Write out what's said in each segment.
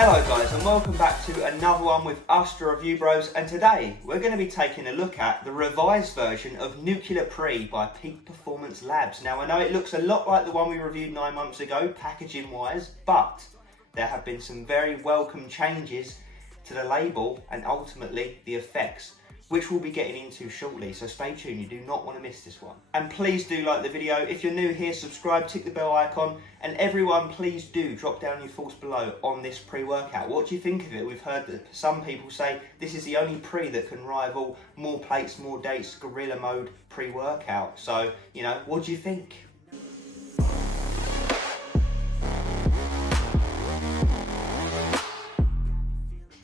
Hello guys and welcome back to another one with us, the Review Bros, and today we're going to be taking a look at the revised version of Nuclear Pre by Peak Performance Labs. Now I know it looks a lot like the one we reviewed 9 months ago, packaging wise, but there have been some very welcome changes to the label and ultimately the effects, which we'll be getting into shortly, so stay tuned, you do not want to miss this one. And please do like the video. If you're new here, subscribe, tick the bell icon, and everyone please do drop down your thoughts below on this pre-workout. What do you think of it? We've heard that some people say this is the only pre that can rival more plates, more dates, gorilla mode pre-workout. So, you know, what do you think?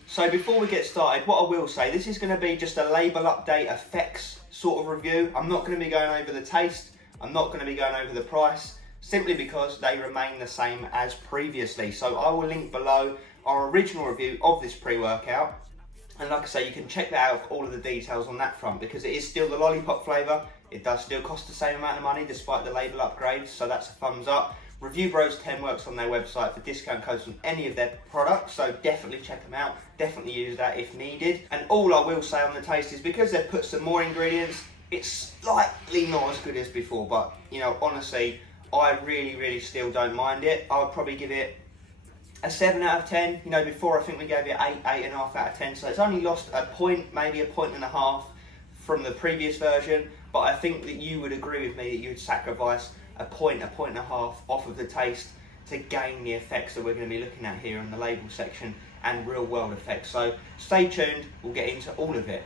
So before we get started, what I will say, this is going to be just a label update effects sort of review. I'm not going to be going over the taste, I'm not going to be going over the price, simply because they remain the same as previously. So I will link below our original review of this pre-workout. And like I say, you can check that out for all of the details on that front, because it is still the lollipop flavour. It does still cost the same amount of money despite the label upgrades, so that's a thumbs up. Review Bros 10 works on their website for discount codes on any of their products, so definitely check them out, definitely use that if needed. And all I will say on the taste is because they've put some more ingredients, it's slightly not as good as before, but you know, honestly, I really still don't mind it. I would probably give it a 7 out of 10. You know, before I think we gave it 8.5 out of 10, so it's only lost a point, maybe a point and a half from the previous version, but I think that you would agree with me that you would sacrifice a point and a half off of the taste to gain the effects that we're going to be looking at here in the label section and real world effects. So stay tuned, we'll get into all of it.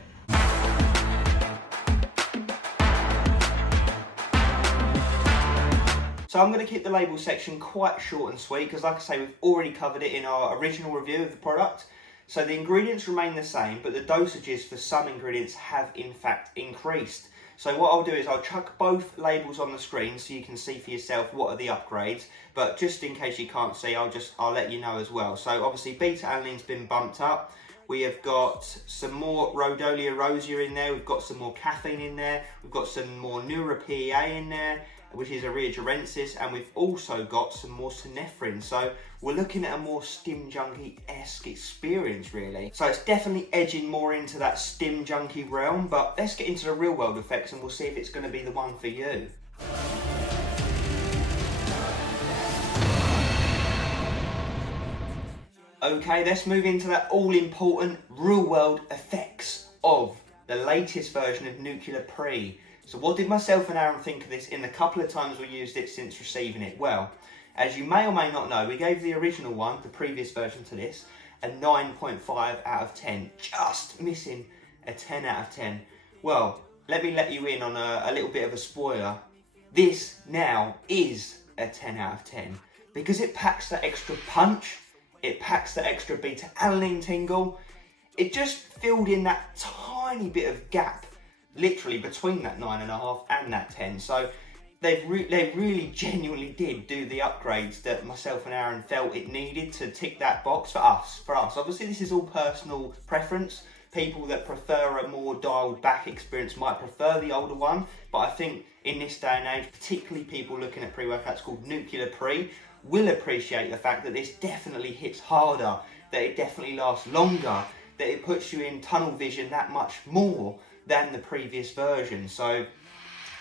So I'm going to keep the label section quite short and sweet because like I say, we've already covered it in our original review of the product. So the ingredients remain the same, but the dosages for some ingredients have in fact increased. So what I'll do is I'll chuck both labels on the screen so you can see for yourself what are the upgrades, but just in case you can't see, I'll let you know as well. So obviously beta-alanine's been bumped up. We have got some more Rhodolia rosea in there, we've got some more caffeine in there, we've got some more Neura-PEA in there, which is a reagerensis, and we've also got some more synephrine. So we're looking at a more Stim Junkie-esque experience really. So it's definitely edging more into that Stim Junkie realm, but let's get into the real world effects and we'll see if it's going to be the one for you. Okay, let's move into that all-important real world effects of the latest version of Nuclear Pre. So what did myself and Aaron think of this in the couple of times we used it since receiving it? Well, as you may or may not know, we gave the original one, the previous version to this, a 9.5 out of 10, just missing a 10 out of 10. Well, let me let you in on a little bit of a spoiler. This now is a 10 out of 10 because it packs that extra punch, it packs that extra beta-alanine tingle. It just filled in that tiny bit of gap literally between that 9.5 and that 10. So they really genuinely did do the upgrades that myself and Aaron felt it needed to tick that box for us. Obviously this is all personal preference. People that prefer a more dialed back experience might prefer the older one, but I think in this day and age, particularly people looking at pre-workouts called Nuclear Pre will appreciate the fact that this definitely hits harder, that it definitely lasts longer, that it puts you in tunnel vision that much more than the previous version. So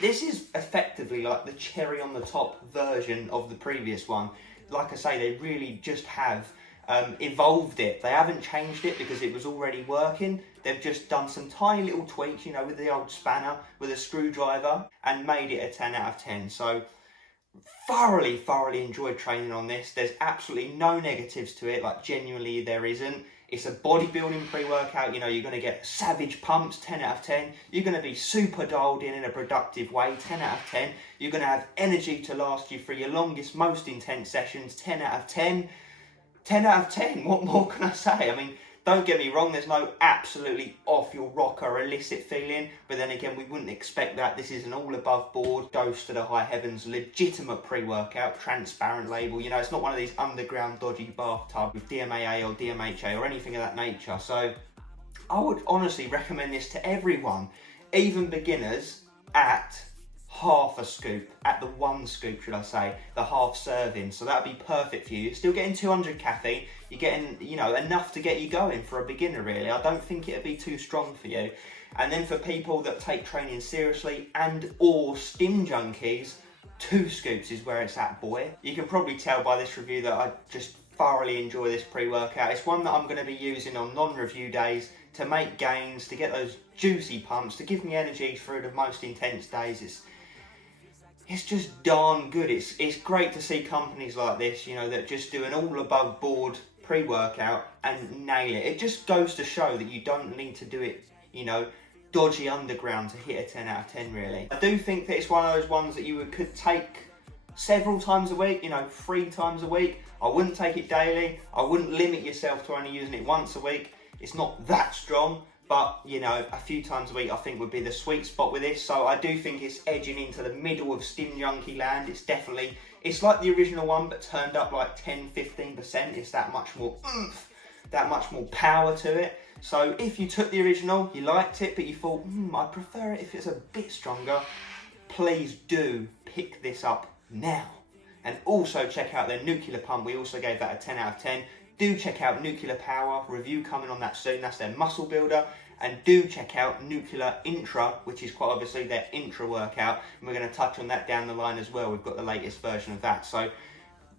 this is effectively like the cherry on the top version of the previous one. Like I say, they really just have evolved it. They haven't changed it because it was already working. They've just done some tiny little tweaks, you know, with the old spanner, with a screwdriver, and made it a 10 out of 10. So thoroughly enjoyed training on this. There's absolutely no negatives to it, like genuinely there isn't. It's a bodybuilding pre-workout, you know, you're going to get savage pumps, 10 out of 10. You're going to be super dialed in a productive way, 10 out of 10. You're going to have energy to last you for your longest, most intense sessions, 10 out of 10. 10 out of 10, what more can I say? I mean, don't get me wrong, there's no absolutely off your rocker illicit feeling, but then again, we wouldn't expect that. This is an all above board, dose to the high heavens, legitimate pre-workout, transparent label. You know, it's not one of these underground dodgy bathtub with DMAA or DMHA or anything of that nature. So I would honestly recommend this to everyone, even beginners, at half a scoop, at the 1 scoop should I say, the half serving. So that'd be perfect for you. You're still getting 200 caffeine, you're getting, you know, enough to get you going for a beginner really. I don't think it'd be too strong for you. And then for people that take training seriously and or stim junkies, 2 scoops is where it's at, boy. You can probably tell by this review that I just thoroughly enjoy this pre-workout. It's one that I'm going to be using on non-review days to make gains, to get those juicy pumps, to give me energy through the most intense days. It's just darn good. It's great to see companies like this, you know, that just do an all above board pre-workout and nail it. It just goes to show that you don't need to do it, you know, dodgy underground to hit a 10 out of 10 really. I do think that it's one of those ones that you could take several times a week, you know, 3 times a week. I wouldn't take it daily. I wouldn't limit yourself to only using it once a week. It's not that strong, but you know, a few times a week I think would be the sweet spot with this. So I do think it's edging into the middle of stim junkie land. It's like the original one, but turned up like 10-15%. It's that much more oomph, that much more power to it. So if you took the original, you liked it, but you thought, I prefer it if it's a bit stronger, please do pick this up now. And also check out their nuclear pump. We also gave that a 10 out of 10. Do check out Nuclear Power, review coming on that soon. That's their muscle builder. And do check out Nuclear Intra, which is quite obviously their intra workout. And we're going to touch on that down the line as well. We've got the latest version of that. So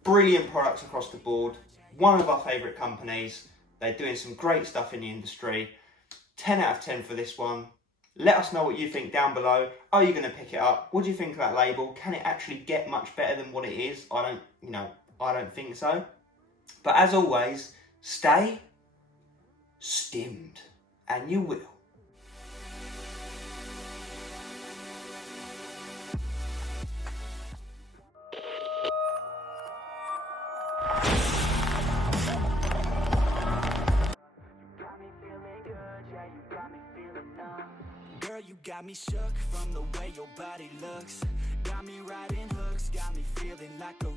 brilliant products across the board. One of our favourite companies. They're doing some great stuff in the industry. 10 out of 10 for this one. Let us know what you think down below. Are you going to pick it up? What do you think of that label? Can it actually get much better than what it is? I don't think so. But as always, stay stimmed, and you will. Girl, you got me shook from the way your body looks. Got me riding hooks, got me feeling like a